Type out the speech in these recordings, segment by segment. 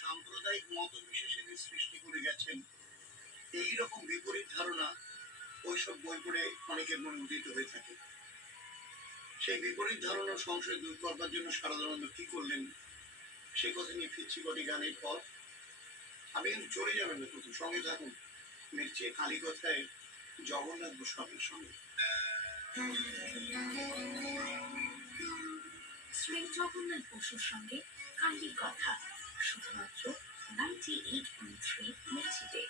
সাম্প্রদায়িক মতবিশেষের সৃষ্টি করে গেছেন, এইরকম বিপরীত ধারণা ওইসব বই পড়ে অনেকের মনে উদিত হয়ে থাকে। সেই বিপরীত ধারণা সংশয় দূর করবার জন্য সারদানন্দ কি করলেন, সে কথা নিয়ে ফিরছি কটি গানের পর। আমি কিন্তু চলে যাবেন না, প্রথম সঙ্গে থাকুন মির্চে কালীকথায় জগন্নাথ গোস্বামীর সঙ্গে। শ্রী জগন্নাথ বসুর সঙ্গে কালী কথা, শুধুমাত্র 98.3 মির্চিতে।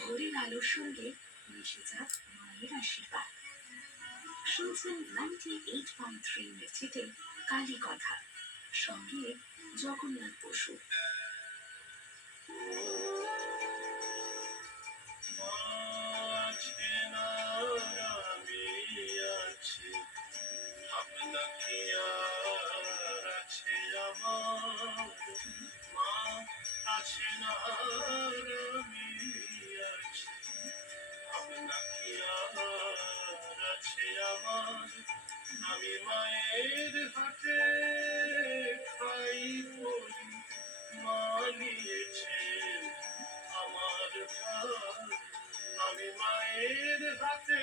ভোরের আলোর সঙ্গে মিশে যাক মায়ের আশীর্বাদ। শুনছেন 98.3 মির্চিতে কালী কথা, সঙ্গে জগন্নাথ বসু। আমি মায়ের হাতে খাই পড়ি, মানিয়েছে আমার ভার। আমি মায়ের হাতে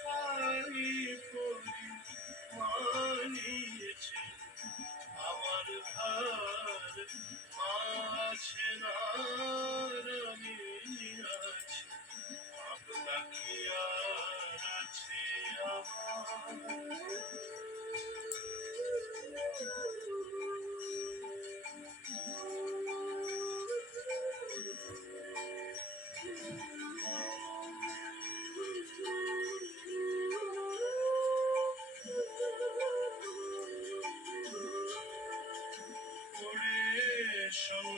খাই পড়ি, মানিয়েছে আমার ভার। মা আছে না আমি আছি, আপনাকে আর আছে আমার।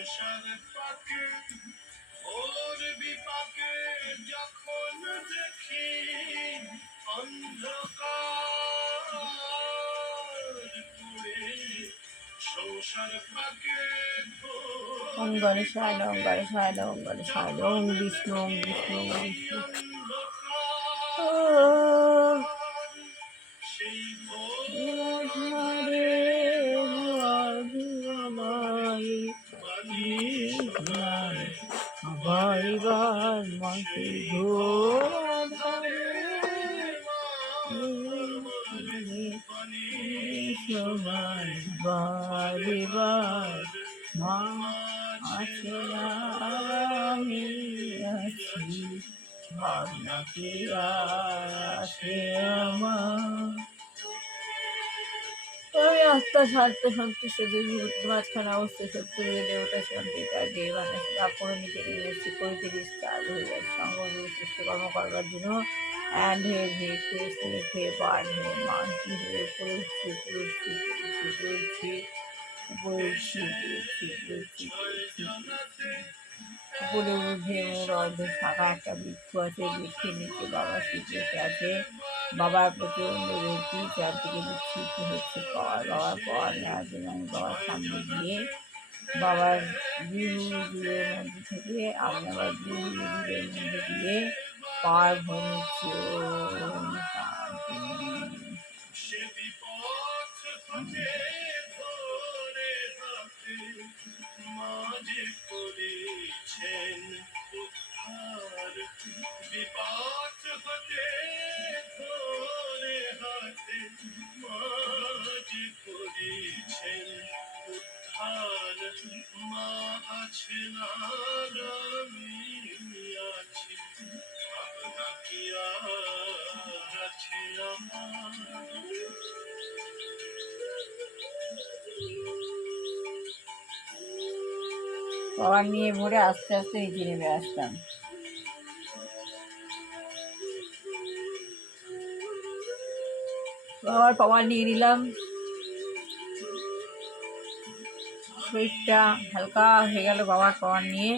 সংসার পাকে ওর বিপাকে যখন দেখি অন্ধকার পুরে সংসার পাকে ওম গণেশায় নমঃ, ওম গণেশায় নমঃ, ওম গণেশায় নমঃ, ওম বিষ্ণু, ওম বিষ্ণু, ওম বিষ্ণু। সেই ঝরে আমায় নিশানায় আবার এবার মাকে ঘোর সময় বারে বার মা আছে না আমি আছি, ভাবনা কি আর আছে আমার। আমি আত্মা শান্ত সন্তুষ্ট দুর্ভূত মাঝখানে অবস্থা সত্য দেবতা শান্তি তার দেব আপন নিজের ইংরেজি পরিতিরিশ চালু হয়ে যায় সংঘগুলি সৃষ্টি কর্ম করবার জন্য অ্যান্ড হে ভে snake hey bird hey monkey hey উপরে উঠছি উপরে উঠছি উপরে উঠছি উপরে উঠছি উপরে উঠছি উপরে উঠে মোর অর্ধ শাখা একটা বৃক্ষ আছে, বৃক্ষের নিচে বাবা শিব বসে আছে। বাবার প্রচন্ড রুটি চারদিকে বিচ্ছিন্ন হচ্ছে বাবার পাওয়ার নেওয়ার জন্য আমি বাবার সামনে গিয়ে বাবার বিহুজুরের মধ্যে থেকে আমি আবার বিহুজুরের মধ্যে দিয়ে পার ভরে নিচ্ছি। ওম শান্তি। সে বিপথ হতে ধরে হাতে মাঝে করেছেন উদ্ধার, বিপথ হতে ধরে হাতে মাঝে করেছেন উদ্ধার। মা আছেন আর আমি আছি, ভাবনা কি আর আছে আমার। বাবার নিয়ে ভরে আস্তে আস্তে নিচে নেমে আসতাম। বাবার পাওয়ার নিয়ে নিলাম, শরীরটা হালকা হয়ে গেল বাবার পাওয়ার নিয়ে।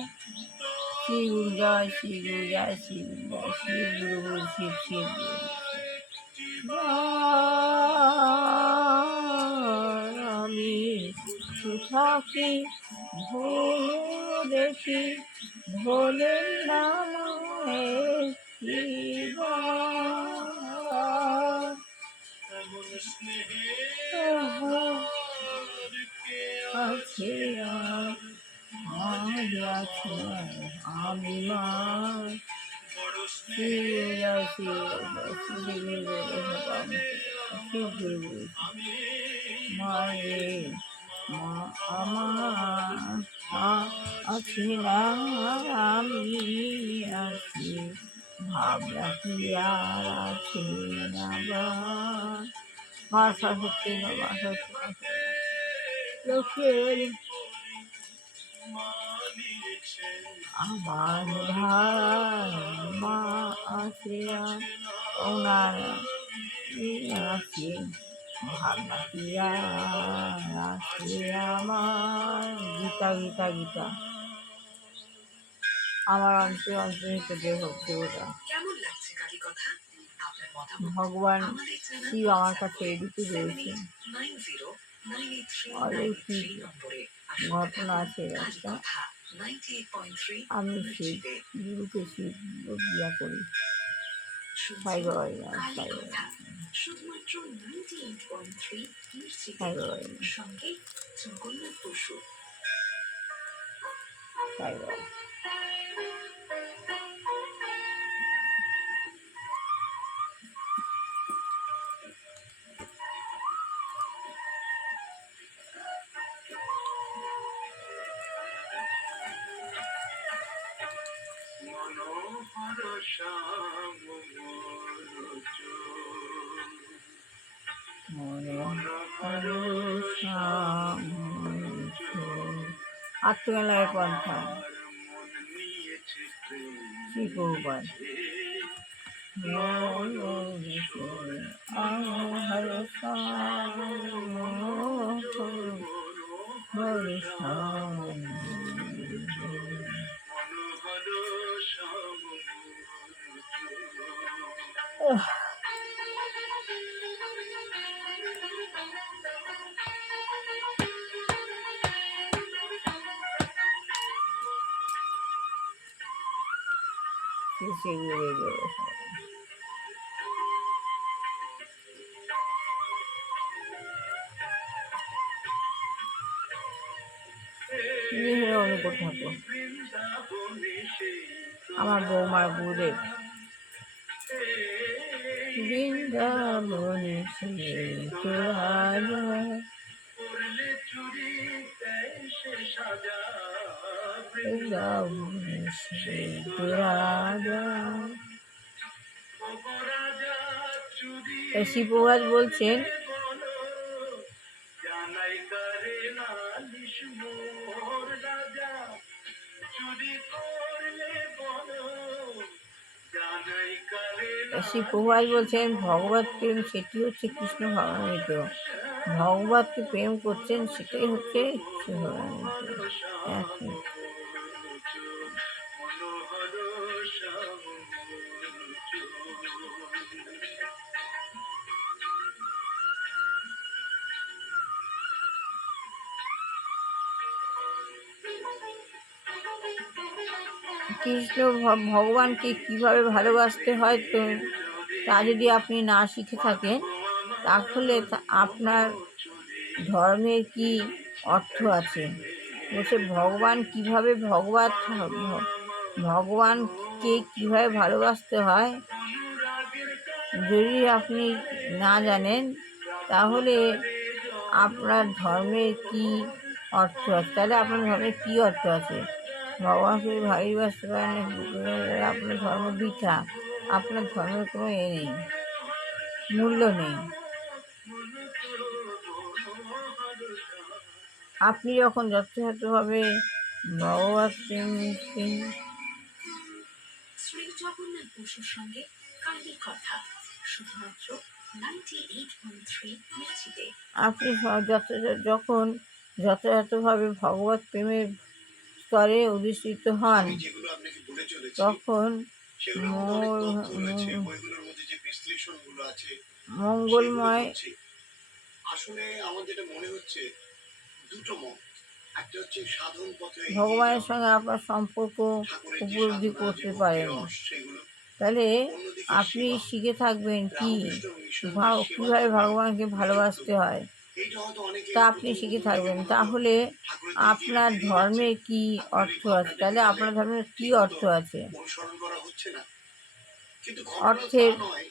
শ্রী গুরু জয়, শ্রী গুরু জয়, শ্রী গুরু জয়, শ্রী গুরু গুরু শিব শিব গুরু আমি থাকি ভোলে দেখি ভোলের নামে এমন স্নেহের কে আছে আজ আছে আমি মা। বড় শিব জয় শিব শিব গুরু আমি মায়ের মা আমার আছি না আমি আছি, ভাবনা কি আর আছে না মা সরস্বতী মা সরস্বতী লক্ষ্মী মানিয়েছেন আমার ভাই মা আছে ওনার আছে, ভাবনা কি আর আছে আমার। গীতা গীতা গীতা আমার অন্তরে অন্তর্নিহিত দেবতা কেমন লাগছে কালী কথা? আপনার মতামত ভগবান আমাদের জানান শিব আমার কাছে এদিকে রয়েছে। 7090983983 অলৌকিক নম্বরে ঘটনা আছে কালী একটা। কথা 98.3 আমি শিব মির্চিতে গুরুকে শিব বিয়া করি। শুনছেন সাই বাবাই কালী সাই কথা শুধুমাত্র 98.3 মির্চিতে, সাই বাবাই সঙ্গে জগন্নাথ বসু। সাই বাবা। মনোহর শ্যাম আত্মমেলায় পন্থা শ্রী প্রভুপাদ বর্ষাম। মনোহর শ্যাম আহ, কিসে গিয়ে গেল সব। ইনি হলো অনুকূল ঠাকুর, বৃন্দাবনে সেই আমার বৌমার গুরুদেব। বৃন্দাবনে সে তো রাজা, করলে চুরি দেয় সে সাজা বৃন্দাবনে সে তো রাজা। রাজা চুরি তাই শিবপ্রভাত বলছেন, বলো জানাই করে নালিশ মোর রাজা চুরি করলে বলো জানাই করে শিবপ্রভাত বলছেন ভগবত প্রেম সেটি হচ্ছে কৃষ্ণ ভগবানিত। ভগবতকে প্রেম করছেন সেটাই হচ্ছে কৃষ্ণ ভগবানিত। একই। মনোহর শ্যাম কৃষ্ণ ভগবানকে কিভাবে ভালোবাসতে হয় তো তা যদি আপনি না শিখে থাকেন, তাহলে আপনার ধর্মের কি অর্থ আছে? বলছে ভগবান কিভাবে ভগবানকে কিভাবে ভালোবাসতে হয় যদি আপনি না জানেন, তাহলে আপনার ধর্মের কি অর্থ আছে? তাহলে আপনার ধর্মের কি অর্থ আছে? ভগবানকে ভালোবাসতে পারেন না, আপনার ধর্ম বৃথা। আপনার ধর্মের কোনো নেই, মূল্য নেই। আপনি যখন যথাযথভাবে ভগবত প্রেম শ্রী জগন্নাথ বসুর সঙ্গে কাহিনী কথা শুধুমাত্র 98.3 মির্চিতে। আপনি যখন যথাযথভাবে ভগবত প্রেমের স্তরে অধিষ্ঠিত হন, আমি যেগুলো আপনাকে বলে চলেছি তখন সেগুলোর মধ্যে অনেক তথ্য রয়েছে, বইগুলোর মধ্যে যে বিশ্লেষণগুলো আছে সেগুলো মঙ্গলময় বলছি। আসলে আমার যেটা মনে হচ্ছে দুটো মত। একটা হচ্ছে সাধন পথে এগিয়ে ভগবানের যাওয়া, সঙ্গে আপনার সম্পর্ক ঠাকুরের যে উপলব্ধি সাধনা আছে করতে ভক্তি পারেন। রস সেগুলো। তাহলে অন্যদিকে আপনি সেবা, শিখে থাকবেন কি রামকৃষ্ণ মিশন যে সেবা কীভাবে ধর্মে ভগবানকে নিযুক্ত। ভালোবাসতে হয়, এইটা হয়তো অনেকে তা আপনি প্রথম শিখে প্রথম থেকে থাকবেন। মনে হয় তাহলে ঠাকুরের দিকে আপনার বেরিয়ে যাচ্ছে, ধর্মের কি ঠাকুরের অর্থ এই আছে? ঘটনাটাকে তাহলে তাহলে আপনার ধর্মের কি ঠিক মতো অর্থ আছে? অনুসরণ করা হচ্ছে না। কিন্তু ঘটনা তা অর্থের নয়,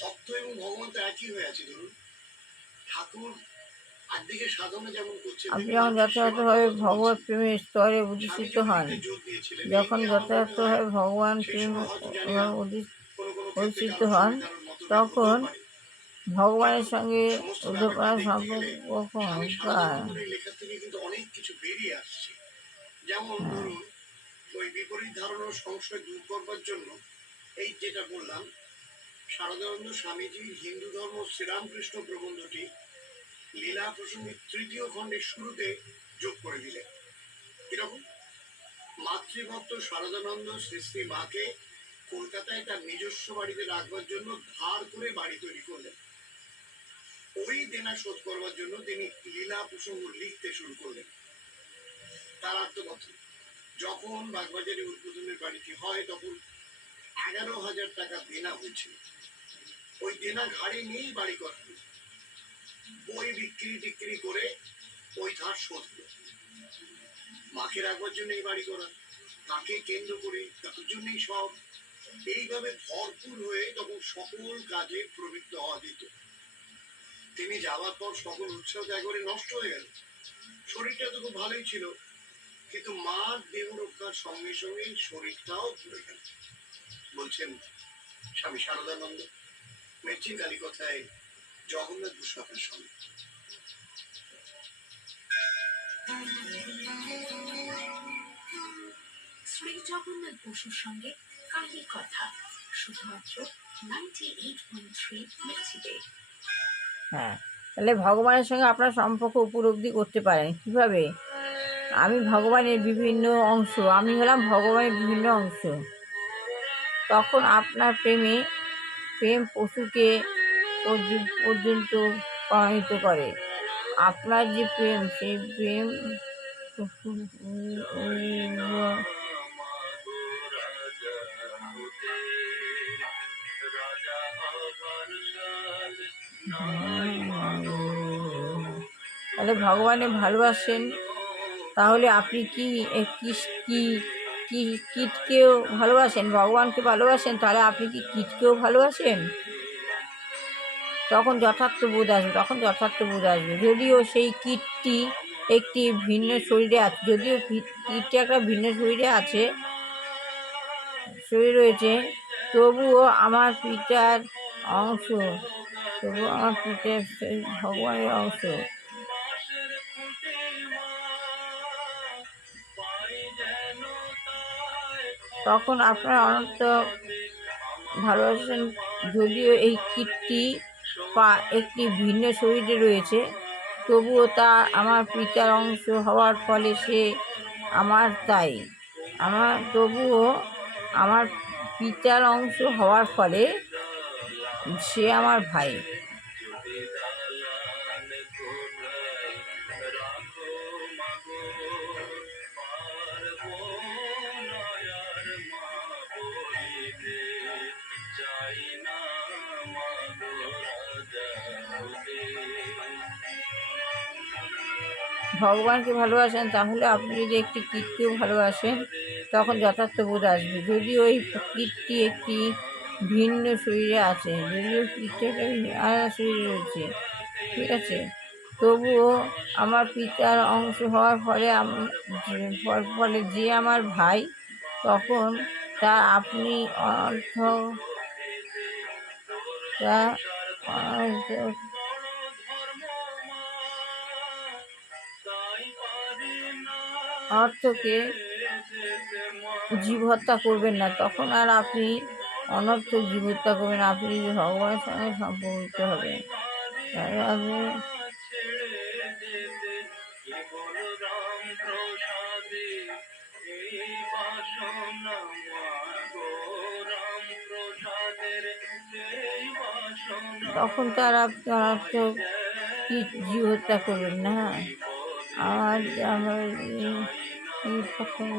ভক্ত এবং ভগবান তো একই হয়ে আছে। ধরুন ঠাকুর একদিকে সাধনা যেমন করছে, আপনি তেমনি যখন মানুষের সেবা যথাযথভাবে করার কথা ভগবত বলছেন। প্রেমের স্তরে স্বামী অধিষ্ঠিত যেমন হন, এতে জোর দিয়েছিলেন, এই যখন নিয়ে আমার বোধ হয় যথাযথভাবে ভগবান সেই প্রেম সময় হয়তো জানি না কোনো কোনো ক্ষেত্রে অধিষ্ঠিত কারোর হন, সঙ্গে কারোর মতভেদ হতেও তখন পারে। ভগবানের কিন্তু সঙ্গে সমস্ত ব্যাপারটা উদ্ধপনা দেখতে গেলে স্বামী সম্পর্ক। শারদানন্দের এই লেখা থেকে কিন্তু অনেক কিছু বেরিয়ে আসছে। যেমন হ্যাঁ, ধরুন ওই বিপরীত ধারণা ও সংশয় দূর করবার জন্য এই যেটা বললাম, শারদানন্দ স্বামীজি হিন্দু ধর্ম শ্রীরামকৃষ্ণ প্রবন্ধটি লীলা প্রসঙ্গে তৃতীয় খণ্ডের শুরুতে যোগ করে দিলেন। এরকম মাতৃভক্ত শারদানন্দ শ্রী শ্রী মাকে কলকাতায় তার নিজস্ব বাড়িতে রাখবার জন্য ধার করে বাড়ি তৈরি করলেন। ওই দেনা শোধ করবার জন্য তিনি লীলা প্রসঙ্গ লিখতে শুরু করলেন। তার আত্মকথন, যখন বাগবাজারে উদ্বোধনের বাড়িটি হয় তখন 11,000 টাকা দেনা হয়েছিল। ওই দেনা ঘাড়ে নিয়েই বাড়ি করা হলো। বই বিক্রি করে ওই ধার শোধ হলো। মাকে রাখবার জন্য এই বাড়ি করা, তাকে কেন্দ্র করে তার জন্যই সব। এইভাবে ভরপুর হয়ে তখন সকল কাজে প্রবৃত্ত হওয়া যেত। তিনি যাওয়ার পর সকল উৎসাহ একবারে নষ্ট হয়ে গেল। শরীরটা তো খুব ভালোই ছিল, কিন্তু মার দেহ রক্ষার সঙ্গে সঙ্গে শরীরটাও ভুলে গেল। বলছেন স্বামী শারদানন্দ, মেচিন কালী কথায় জগন্নাথ বসুর সঙ্গে। শ্রী জগন্নাথ বসুর সঙ্গে কাহিনী কথা শুধুমাত্র 98.3 মির্চিতে। হ্যাঁ, তাহলে ভগবানের সঙ্গে আপনার সম্পর্ক উপলব্ধি করতে পারেন কীভাবে? আমি ভগবানের বিভিন্ন অংশ, আমি হলাম ভগবানের বিভিন্ন অংশ। তখন আপনার প্রেম পশুকে পর্যন্ত প্রভাবিত করে। আপনার যে প্রেম, সেই প্রেম পশু তাহলে ভগবানে ভালোবাসেন, তাহলে আপনি কি কি কি কীটকেও ভালোবাসেন? ভগবানকে ভালোবাসেন, তাহলে আপনি কি কীটকেও ভালোবাসেন? তখন যথার্থ বোধ আসবে। যদিও সেই কীটটি একটি ভিন্ন শরীরে আছে, যদিও কীটটি একটা ভিন্ন শরীরে রয়েছে, তবুও আমার পিতার অংশ, সেই ভগবানের অংশ। তখন আপনার অনন্ত ভালোবাসেন। যদিও এই কীটটি একটি ভিন্ন শরীরে রয়েছে, তবুও তা আমার পিতার অংশ হওয়ার ফলে সে আমার তবুও আমার পিতার অংশ হওয়ার ফলে সে আমার ভাই। ভগবানকে ভালোবাসেন, তাহলে আপনি যদি একটি কীটকেও ভালোবাসেন, তখন যথার্থ বোধ আসবে। যদিও এই কীটটি একটি ভিন্ন শরীরে আছে, আলাদা শরীরে রয়েছে, ঠিক আছে, তবুও আমার পিতার অংশ হওয়ার ফলে যে আমার ভাই, তখন তা আপনি অর্থকে জীব হত্যা করবেন না। তখন আর আপনি অনর্থক জীব হত্যা করবেন। আপনি যদি ভগবানের সঙ্গে সম্পর্কিত হবেন, তাহলে আপনি তখন তার আপনি অনর্থক জীব হত্যা করবেন না। আমার পতঙ্গ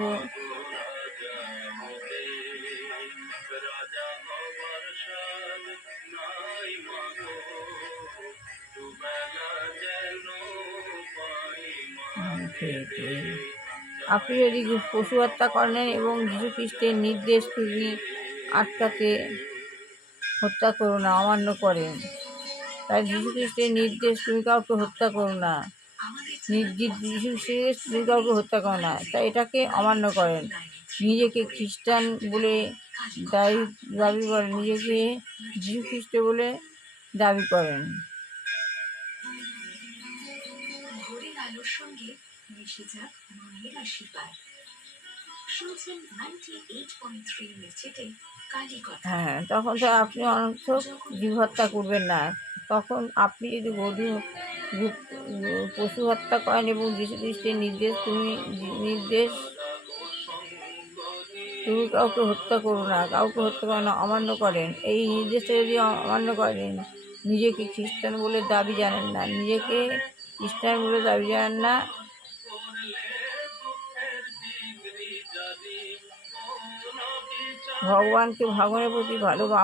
আপনি যদি পশু হত্যা করেন এবং যীশু খ্রিস্টের নির্দেশ তুমি আটকাতে হত্যা করো না, অমান্য করেন, তাই যীশু খ্রিস্টের নির্দেশ তুমি কাউকে হত্যা করো না, যীশু খ্রিস্টের তুমি কাউকে হত্যা করো না, তাই এটাকে অমান্য করেন। নিজেকে খ্রিস্টান বলে দাবি করেন, নিজেকে যীশু খ্রিস্ট বলে দাবি করেন। ভোরের আলোর সঙ্গে মিশে যাক মনের আশীর্বাদ। শুনছেন 98.3 মেসেজে কালী কথা। হ্যাঁ, তখন তো আপনি অনর্থক জীব হত্যা করবেন না। তখন আপনি যদি পশু হত্যা করেন এবং যীশু খ্রিস্টের নির্দেশ তুমি কাউকে হত্যা করো না, অমান্য করেন, এই নির্দেশটা যদি অমান্য করেন, নিজেকে খ্রিস্টান বলে দাবি জানেন না, ভগবানের প্রতি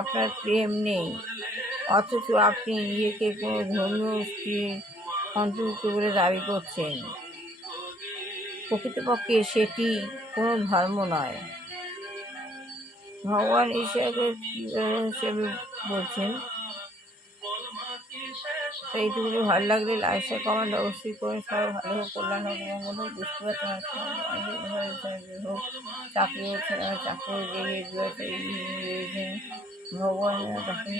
আপনার প্রেম নেই, অথচ আপনি নিজেকে কোনো ধর্মীয় গোষ্ঠীর অন্তর্ভুক্ত বলে দাবি করছেন। প্রকৃতপক্ষে সেটি কোনো ধর্ম নয়। ভগবান ঈশ্বরকে হিসেবে বলছেন। এইটুকুনি ভালো লাগলে লাইক শেয়ার কমেন্ট অবশ্যই করে। সবাই ভালো হোক, কল্যাণ হোক, মঙ্গল হোক। বুঝতে পারছেন হোক, চাকরি এগিয়ে ভগবান তখন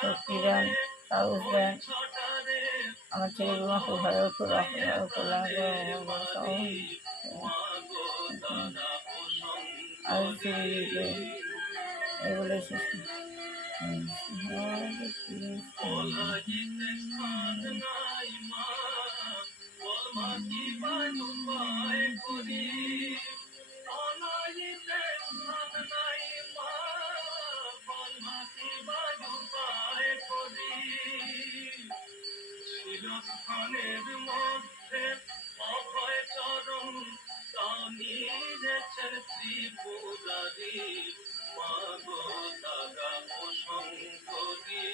শক্তি দেন, সাহস দেন। আমার ছেলেগুলো খুব ভালো কল্যাণ এগুলো হরে কৃষ্ণ বলাইতে স্থান নাই মা, বল মা কি বাই উপায় করি। বলাইতে স্থান নাই মা, বল মা কি বাই উপায় করি। শিরস্থানের মধ্যে অভয় চরণ, তামিরেছেন ত্রিপুরারি, মা গো দাদা ও শঙ্করী।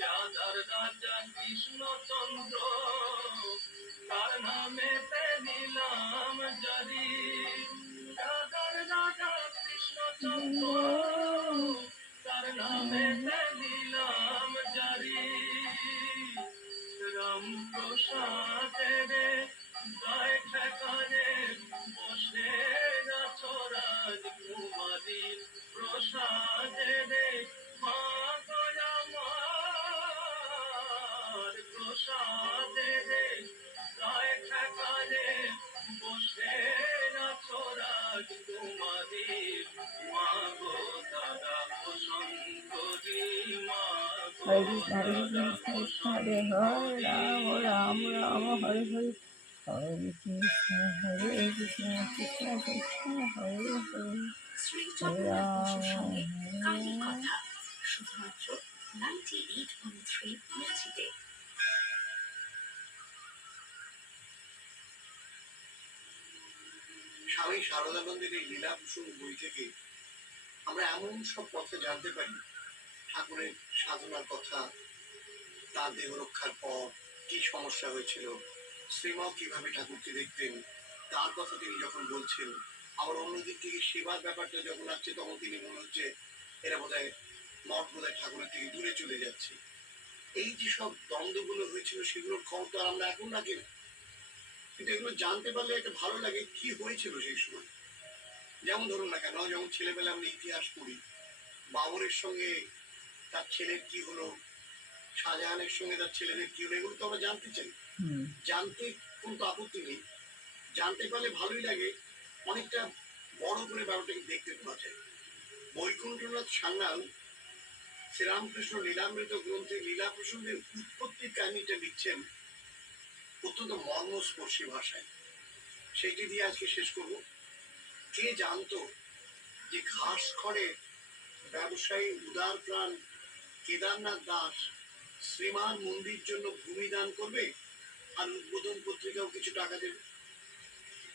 রাজার রাজা কৃষ্ণচন্দ্র, তার নামে নিলাম জারি। রাজার রাজা কৃষ্ণচন্দ্র, তার নামে নিলাম জারি। রাম প্রসাদের জয় ঠেকানে বসে আছো রাজকুমারী। প্রসাদের মা গয়া মার, প্রসাদের জয় ঠেকানে বসে আছো রাজকুমারী। মা গো দাদা ও শঙ্করী, মা গো হরে কৃষ্ণ হরে দাদা কৃষ্ণ ও কৃষ্ণ হরে হরে রাম শঙ্করী। রাম রাম হরে হরে হরে কৃষ্ণ কৃষ্ণ কৃষ্ণ হরে হরে শ্রী হরে জগন্নাথ রাম বসুর সঙ্গে হরে কাহিনী রাম। কথা শুধুমাত্র 98.3 মিউজিকে। স্বামী শারদানন্দের এই লীলা প্রসঙ্গ বই থেকে আমরা এমন সব কথা জানতে পারি, ঠাকুরের সাধনার কথা, তার দেহ রক্ষার পর কি সমস্যা হয়েছিল, শ্রীমা কিভাবে ঠাকুরকে দেখতেন তার কথা তিনি যখন বলছেন, আবার অন্যদিক থেকে সেবার ব্যাপারটা যখন আসছে তখন তিনি মনে হচ্ছে এরা বোধহয় মঠ বোধহয় ঠাকুরের থেকে দূরে চলে যাচ্ছে। এই যে সব দ্বন্দ্বগুলো হয়েছিল সেগুলোর খবর তো আর আমরা এখন রাখি না, কিন্তু এগুলো জানতে পারলে একটা ভালো লাগে কি হয়েছিল সেই সময়। যেমন ধরুন না কেন, যখন ছেলেবেলা আমরা ইতিহাস পড়ি, বাবরের সঙ্গে তার ছেলের কি হলো, শাহজাহানের সঙ্গে তার ছেলেদের কি হলো, এগুলো তো আমরা জানতে চাই। জানতে কোনো তো আপত্তি নেই, জানতে পারলে ভালোই লাগে, অনেকটা বড় করে ব্যাপারটাকে দেখতে পাওয়া যায়। বৈকুণ্ঠনাথ সান্যাল শ্রীরামকৃষ্ণ লীলামৃত গ্রন্থে লীলা প্রসঙ্গের উৎপত্তির কাহিনীটা লিখছেন অত্যন্ত মর্মস্পর্শী ভাষায়। সেইটি দিয়ে আজকে শেষ করব। কে জানতো যে ঘাস খড়ে ব্যবসায়ী উদার প্রাণ কেদারনাথ দাস শ্রীমান মন্দির জন্য ভূমি দান করবে আর উদ্বোধন পত্রিকাও কিছু টাকা দেবে।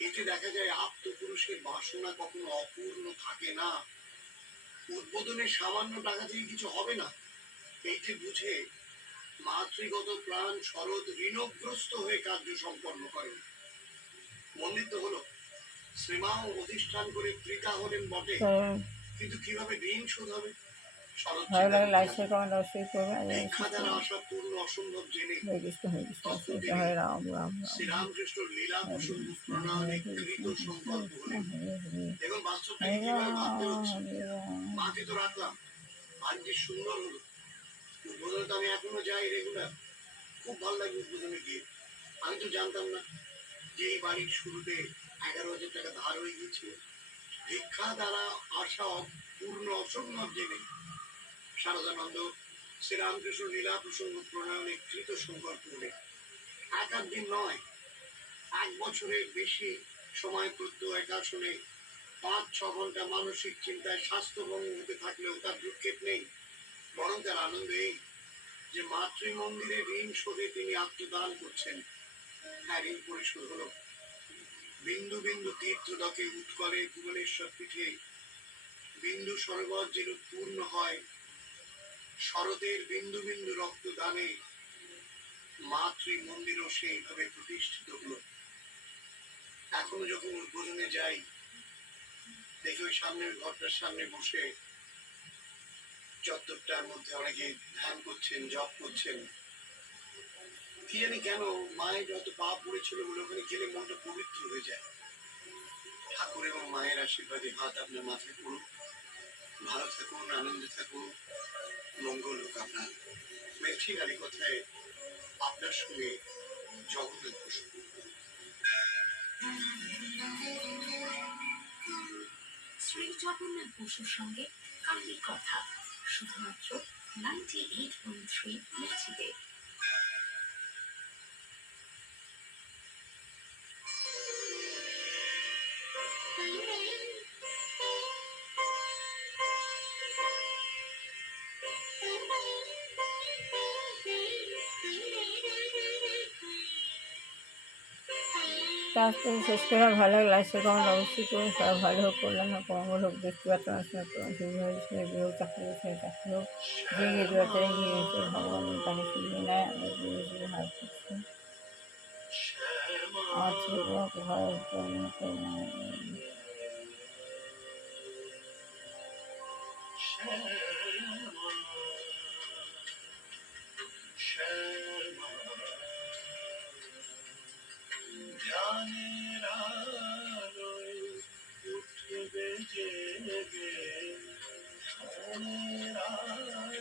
এতে দেখা যায় আত্মপুরুষের বাসনা কখনো অপূর্ণ থাকে না, উদ্বোধনের সামান্য টাকা থেকে কিছু হবে না। এইটি বুঝে মাতৃগত প্রাণ শরৎ ঋণগ্রস্ত হয়ে কার্য সম্পন্ন করেন। মন্দির তো হলো, শ্রীমাও অধিষ্ঠান করে কৃতা হলেন বটে, কিন্তু কিভাবে ঋণ শোধ হবে? শরৎ ভালো চিন্তা লাগে করতে লাইক লাগলেন। শেয়ার কমেন্ট অবশ্যই করবেন। ভিক্ষা দ্বারা আশা পূর্ণ অসম্ভব জেনে হরে কৃষ্ণ তখন কৃষ্ণ তিনি হরে রাম রাম রাম শ্রীরামকৃষ্ণ লীলা হরে প্রসঙ্গ কৃষ্ণ প্রণয়নে হরে কৃত কৃষ্ণ সংকল্প হলেন। হরে হরে দেখুন বাস্তবটাকে হরে কিভাবে ভাবতে রাম হচ্ছে। হরে রাম। মাকে তো রাখলাম, বাড়িটি সুন্দর হলো, উদ্বোধনে তো আমি এখনো যাই রেগুলার, খুব ভালো লাগে উদ্বোধনে গিয়ে। আমি তো জানতাম না যে এই বাড়ির শুরুতে 11,000 টাকা ধার হয়ে গিয়েছিল। ভিক্ষা দ্বারা আশা পূর্ণ অসম্ভব জেনে শারদানন্দ শ্রীরামকৃষ্ণ লীলা প্রসঙ্গ প্রণয়নে কৃত সংকল্প হলেন। এক আধ দিন নয়, 1 বছরের বেশি সময় প্রত্যেকাসনে 5-6 ঘন্টা মানসিক চিন্তায় স্বাস্থ্যভঙ্গ হতে থাকলেও তার দুঃখেপ নেই, বরং তার আনন্দ এই যে মাতৃ মন্দিরে ঋণ শোধে তিনি আত্মদান করছেন। হ্যাঁ, ঋণ পরিশোধ হলো। বিন্দু বিন্দু তীর্থদকে উৎকলে ভুবনেশ্বর পীঠে বিন্দু সরোবর যেন পূর্ণ হয়, শরতের বিন্দু বিন্দু রক্তদানে মাতৃ মন্দিরও সেইভাবে প্রতিষ্ঠিত হলো। এখনো যখন উদ্বোধনে যাই, দেখি ওই সামনের ঘরটার সামনে বসে চত্বরটার মধ্যে অনেকে ধ্যান করছেন, জপ করছেন। কি জানি কেন মায়ের যত পাপ পড়েছিল বলে ওখানে গেলে মনটা পবিত্র হয়ে যায়। ঠাকুর এবং মায়ের আশীর্বাদে হাত আপনার মাথায় পড়ুক, ভালো থাকুন, আনন্দে থাকুন, মঙ্গল হোক আপনার। মেথি গাড়ি কথায় আপনার সঙ্গে জগন্নাথ বসু। শ্রী জগন্নাথ বসুর সঙ্গে কাহিনী কথা শুধুমাত্র 98.3 মেচিতে। তার থেকে শেষ করে ভালো লাগলে লাইফে কমেন্ট অবশ্যই করুন। সবাই ভালো হোক, কল্যাণ হোক, মঙ্গল হোক, দেখতে পাচ্ছেন আসলে বিয়োগ চাকরি চাকরি হোক, যে গিয়ে এগিয়ে গেছে ভগবানের কানে ফিরিয়ে নেয়। আমরা হাত করছি আমার ছেলেকে ভালো ধ্যানের আলোয় উঠবে জেগে, ধ্যানের আলোয়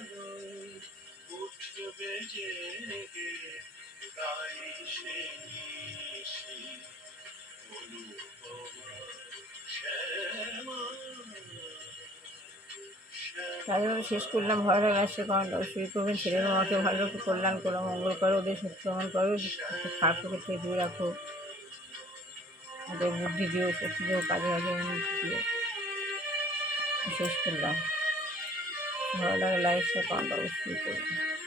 উঠবে জেগে, তাই সে নিশি অনুপমা শ্যামা। তাদের শেষ করলাম। ভালো লাগলে লাইফে কমেন্ট অবশ্যই করবেন। ছেলের মাকে ভালো রেখো, কল্যাণ করো, মঙ্গল করো, ওদের সত্যমান করো, খারাপ প্রকৃতি থেকে দূরে রাখো, ওদের বুদ্ধি দিও, শক্তি দিও, কাজে কাজে উন্নতি দিও। শেষ করলাম। ভালো লাগে লাইফে কমেন্ট অবশ্যই করবেন।